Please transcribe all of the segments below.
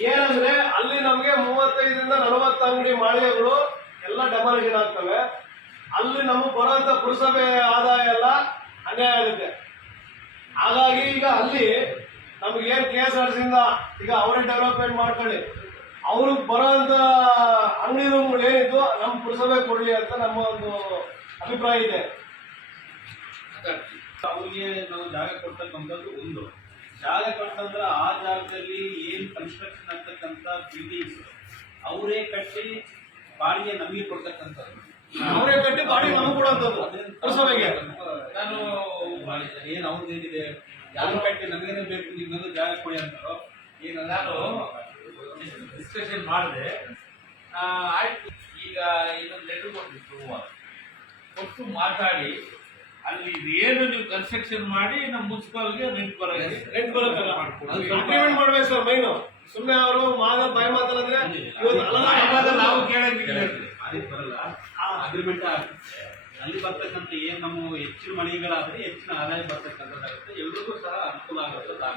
ಏನಂದ್ರೆ ಅಲ್ಲಿ ನಮ್ಗೆ ಮೂವತ್ತೈದರಿಂದ ನಲವತ್ತು ಅಂಗಡಿ ಮಾಳಿಗೆಗಳು ಎಲ್ಲ ಡೆಮಾಲಿಷನ್ ಆಗ್ತವೆ. ಅಲ್ಲಿ ನಮಗೆ ಬರೋಂಥ ಪುರಸಭೆ ಆದಾಯ ಎಲ್ಲ ಅನ್ಯಾಯ ಆಗುತ್ತೆ. ಹಾಗಾಗಿ ಈಗ ಅಲ್ಲಿ ನಮ್ಗೆ ಏನ್ ಕೆ ಎಸ್ ಆರ್ ಈಗ ಅವರೇ ಡೆವಲಪ್ಮೆಂಟ್ ಮಾಡ್ಕೊಳ್ಳಿ. ಅವ್ರಿಗೆ ಬರೋಂಥ ಅಂಗಡಿ ರೂಮ್ಗಳು ಏನಿದ್ದು ನಮ್ಮ ಪುರಸಭೆ ಕೊಡ್ಲಿ ಅಂತ ನಮ್ಮ ಒಂದು ಅಭಿಪ್ರಾಯ ಇದೆ. ಅವ್ರಿಗೆ ನಾವು ಜಾಗ ಕೊಡ್ತಕ್ಕಂಥದ್ದು ಒಂದು. ಜಾಗ ಕಟ್ಟಂದ್ರ ಆ ಜಾಗದಲ್ಲಿ ಏನ್ ಕನ್ಸ್ಟ್ರಕ್ಷನ್ ಆಗ್ತಕ್ಕಂಥ ಬಿಲ್ಡಿಂಗ್ಸ್ ಅವರೇ ಕಟ್ಟಿ ಬಾಡಿಗೆ ನಮಗೆ ಕೊಡ್ತಕ್ಕಂಥದ್ದು. ಅವರೇ ಕಟ್ಟಿ ಬಾಡಿಗೆ ನಮಗೆ ಕೊಡುವಂಥದ್ದು ಪುರಸಭೆಗೆ ನಾನು ಏನ್ ಅವ್ರದ್ದು ಏನಿದೆ? ಯಾರು ಕಟ್ಟಿ ನಮಗೇನೆ ಬೇಕು ನಿಮ್ಮನ್ನು ಜಾಗ ಕೊಡಿ ಅಂತಾರೋ ಏನು ನಾನು ಡಿಸ್ಕಷನ್ ಮಾಡಿದೆ. ಆಯ್ತು. ಈಗ ಇನ್ನೊಂದು ಲೆಟರ್ ಕೊಟ್ಟಿತ್ತು ಕೊಟ್ಟು ಮಾತಾಡಿ. ಅಲ್ಲಿ ಏನು ನೀವು ಕನ್ಸ್ಟ್ರಕ್ಷನ್ ಮಾಡಿ ನಮ್ಮ ಮುನ್ಸಿಪಾಲ್ಗೆ ರೆಂಟ್ ಬರೋಂಗೆ ರೆಂಟ್ ಅಗ್ರಿಮೆಂಟ್ ಮಾಡ್ಬೇಕು ಸರ್ ಮೈನು ಸುಮ್ಮನೆ ಅವರು ಮಾದ ಭಯ ಮಾತಾಡಿದ್ರೆ ನಾವು ಕೇಳಂಗಿಲ್ಲ. ಅದಕ್ಕೆ ಬರಲ್ಲ. ಅಗ್ರಿಮೆಂಟ್ ಅಲ್ಲಿ ಬರ್ತಕ್ಕಂಥ ಏನ್ ನಮ್ಮ ಹೆಚ್ಚಿನ ಮಳಿಗೆಗಳಾದ್ರೆ ಹೆಚ್ಚಿನ ಆದಾಯ ಬರ್ತಕ್ಕಂಥದ್ದಾಗುತ್ತೆ. ಎಲ್ರಿಗೂ ಸಹ ಅನುಕೂಲ ಆಗುತ್ತೆ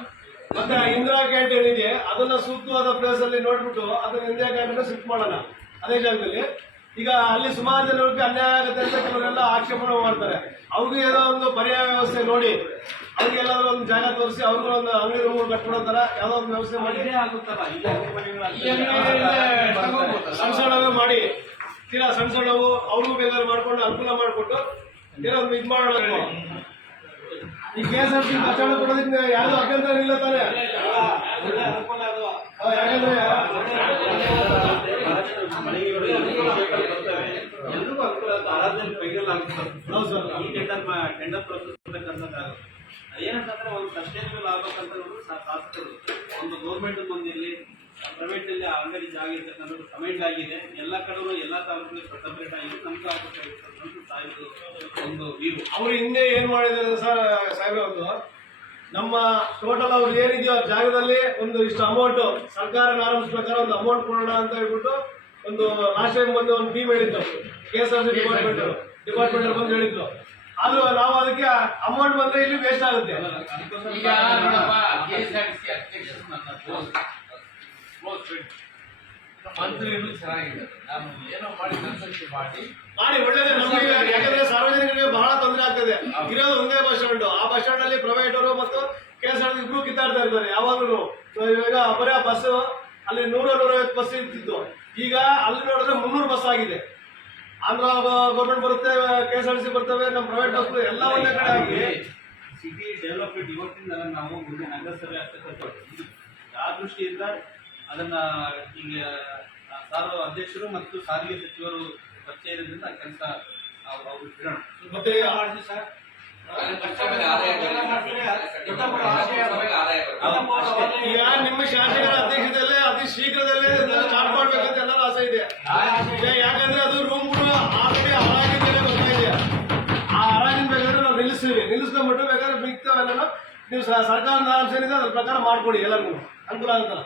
ಮತ್ತೆ ಇಂದಿರಾ ಗ್ಯಾಂಟ್ ಏನಿದೆ ಅದನ್ನ ಸೂಕ್ತವಾದ ಪ್ಲೇಸ್ ಅಲ್ಲಿ ನೋಡ್ಬಿಟ್ಟು ಅದನ್ನ ಇಂದಿರಾ ಗ್ಯಾಂಟ್ ಶಿಫ್ಟ್ ಮಾಡೋಣ. ಅದೇ ಜಾಗದಲ್ಲಿ. ಈಗ ಅಲ್ಲಿ ಸುಮಾರು ಜನರಿಗೆ ಅನ್ಯಾಯ ಆಗುತ್ತೆ ಅಂತ ಕೆಲವರೆಲ್ಲ ಆಕ್ಷೇಪಣೆ ಮಾಡ್ತಾರೆ. ಅವ್ರಿಗೂ ಏನೋ ಒಂದು ಪರ್ಯಾಯ ವ್ಯವಸ್ಥೆ ನೋಡಿ ಅವ್ರಿಗೆಲ್ಲಾದ್ರೂ ಒಂದು ಜಾಗ ತೋರಿಸಿ ಅವ್ರಿಗೂ ಒಂದು ಅಂಗಡಿ ರೂಮ್ ಕಟ್ಕೊಡೋ ತರ ಯಾವ್ದೋ ಒಂದು ವ್ಯವಸ್ಥೆ ಮಾಡಿ? ಸಣ್ಣ ಸಣ್ಣವೇ ಮಾಡಿ ತೀರಾ ಸಣ್ಣ ಸಣ್ಣವು ಅವ್ರಿಗೂ ಬೇಕಾದ್ರೆ ಮಾಡ್ಕೊಂಡು ಅನುಕೂಲ ಮಾಡಿಕೊಟ್ಟು ಏನೋ ಒಂದು ಇದು ಮಾಡೋಣ ಈ ಕೆ ಎಸ್ ಆರ್ ಸಿ ಕೊಡೋದಕ್ಕೆ ಯಾರು ಅಭ್ಯಂತರ ಇಲ್ಲ ತಾನೆ ಒಳ್ಳೆ ಅನುಕೂಲ ಅದು. ಹಾ, ಯಾಕಂದ್ರೆ ಮಳಿಗೆಗಳು ಎಲ್ರಿಗೂ ಬೇಕಾದ್ರೆ ಬರ್ತವೆ. ಎಲ್ರಿಗೂ ಅನುಕೂಲ ಆಗುತ್ತೆ. ಆರಾಧನೆ ಕೈಯಲ್ಲಿ ಆಗುತ್ತೆ. ಈ ಟೆಂಡರ್ ಟೆಂಡರ್ ಪ್ರೊಸೆಸ್ ಅಂತಕ್ಕಂಥದ್ದಾಗುತ್ತೆ ಏನಂತಂದ್ರೆ ಒಂದು ಸಸ್ಟೈನಬಲ್ ಆಗ್ಬೇಕಂತಂದ್ರೆ ಸಾ- ಶಾಸಕರು ಒಂದು ಗೌರ್ಮೆಂಟ್ ಬಂದಿರಲಿ ಪ್ರೈವೇಟ್ ಅಲ್ಲಿ ಅಂಗಡಿ ಜಾಗ ಇರ್ತಕ್ಕಂಥದ್ದು ಕಮೆಂಟ್ ಆಗಿದೆ. ಎಲ್ಲ ಕಡೆಗೂ ಎಲ್ಲ ತಾಲೂಕು ಸಪರೇಟ್ ಆಗಿದೆ. ನಮ್ಗೆ ಸಾಹೇಬ್ರು ಒಂದು ವ್ಯೂ ಅವ್ರು ಹಿಂದೆ ಏನು ಮಾಡಿದ್ದಾರೆ ಸರ್ ಸಾಹೇಬ್ರೆ ಒಂದು ನಮ್ಮ ಟೋಟಲ್ ಅವ್ರು ಏನಿದೆಯೋ ಆ ಜಾಗದಲ್ಲಿ ಒಂದು ಇಷ್ಟು ಅಮೌಂಟ್ ಸರ್ಕಾರ ನಾರ್ಮ್ಸ್ ಪ್ರಕಾರ ಒಂದು ಅಮೌಂಟ್ ಕೊಡೋಣ ಅಂತ ಹೇಳ್ಬಿಟ್ಟು ಒಂದು ಲಾಸ್ಟ್ ಟೈಮ್ ಬಂದು ಒಂದು ಟೀಮ್ ಹೇಳಿದ್ದು ಕೆ ಎಸ್ ಆರ್ ಸಿ ಡಿಪಾರ್ಟ್ಮೆಂಟ್ ಡಿಪಾರ್ಟ್ಮೆಂಟ್ ಬಂದು ಹೇಳಿದ್ರು. ಆದ್ರೂ ನಾವು ಅದಕ್ಕೆ ಅಮೌಂಟ್ ಬಂದ್ರೆ ಇಲ್ಲಿ ವೇಸ್ಟ್ ಆಗುತ್ತೆ. ಮಂತ್ರಿಗಳು ನಾನು ಏನೋ ಮಾಡಿ ಕನ್ಸಲ್ಟ್ ಮಾಡಿ. ಮಾಡಿ ಒಳ್ಳೇದೇ ನಮಗೆ ಯಾಕಂದ್ರೆ ಸಾರ್ವಜನಿಕರಿಗೆ ಬಹಳ ತೊಂದರೆ ಆಗ್ತದೆ. ಇರೋದು ಒಂದೇ ಬಸ್ ಸ್ಟ್ಯಾಂಡ್ ಆ ಬಸ್ ಸ್ಟ್ಯಾಂಡ್ ಅಲ್ಲಿ ಪ್ರೈವೇಟ್ ಅವರು ಮತ್ತು ಕೆ ಎಸ್ ಆರ್ ಇಬ್ರು ಕಿತ್ತಾಡ್ತಾ ಇರ್ತಾರೆ ಯಾವಾಗಲೂ. ಇವಾಗ ಬರೀ ಬಸ್ ಅಲ್ಲಿ ನೂರ ನೂರೈವತ್ತು ಬಸ್ ಇರ್ತಿತ್ತು ಈಗ ಅಲ್ಲಿ ನೋಡಿದ್ರೆ ಮುನ್ನೂರು ಬಸ್ ಆಗಿದೆ. ಆಂಧ್ರ ಗೌರ್ಮೆಂಟ್ ಬರುತ್ತೆ ಕೆ ಎಸ್ ಆರ್ ಸಿ ಬರ್ತವೆ ನಮ್ಮ ಪ್ರೈವೇಟ್ ಬಸ್ ಎಲ್ಲ ಒಂದೇ ಕಡೆ ಆಗಿ. ಸಿಟಿ ಡೆವಲಪ್ಮೆಂಟ್ ಇವತ್ತಿಂದ ನಾವು ಮುಂದೆ ನಗರಸಭೆ ಆಗ್ತಕ್ಕಂಥ ಆ ದೃಷ್ಟಿಯಿಂದ ಅದನ್ನ ಈಗ ಸಾರು ಅಧ್ಯಕ್ಷರು ಮತ್ತು ಸಾರಿಗೆ ಸಚಿವರು ಪರಿಚಯ ಇರೋದ್ರಿಂದ ಕೆಲಸ ಅವರು ಬಿಡೋಣ ಮತ್ತೆ ಮಾಡಿದ್ವಿ ಸರ್. ಈಗ ನಿಮ್ಮ ಶಾಸಕರ ಅಧ್ಯಕ್ಷತೆಯಲ್ಲೇ ಅತಿ ಶೀಘ್ರದಲ್ಲೇ ಸ್ಟಾರ್ಟ್ ಮಾಡ್ಬೇಕಂತ ಎಲ್ಲರ ಆಸೆ ಇದೆ. ನಿಲ್ಲಿಸ್ತೀವಿ ನಿಲ್ಲಿಸ್ಕೊಂಡ್ಬಿಟ್ಟು ಬೇಕಾದ್ರೆ ಮಿಗ್ತಾವೆಲ್ಲ ನೀವು ಸರ್ಕಾರದ ಆಲೋಚನೆ ಇದೆ ಅದ್ರ ಪ್ರಕಾರ ಮಾಡ್ಕೊಡಿ ಎಲ್ಲರಿಗೂ. ಅನುಕೂಲ ಆಗುತ್ತಲ್ಲ?